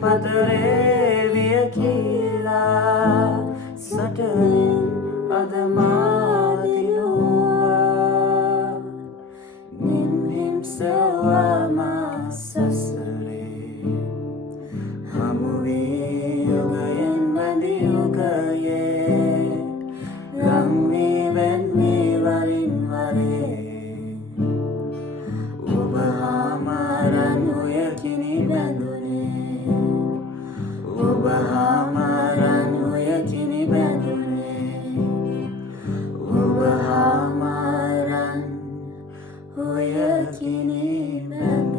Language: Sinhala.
පතරේ විය කියලා සටනින් අදමාතිනවා නිම්හිම් සෙව්වා සසරේ හමුවී යුගයෙන් බැඳි යුගයේ ලංවී වෙන්වී වරින් වරේ ඔබ හා මරන් ඔයකිනි බැඳුනේ ඔබ හා මරන් ඔයකිනි බැඳුනේ ඔබ හා මරන් ඔයකිනි බැඳුනේ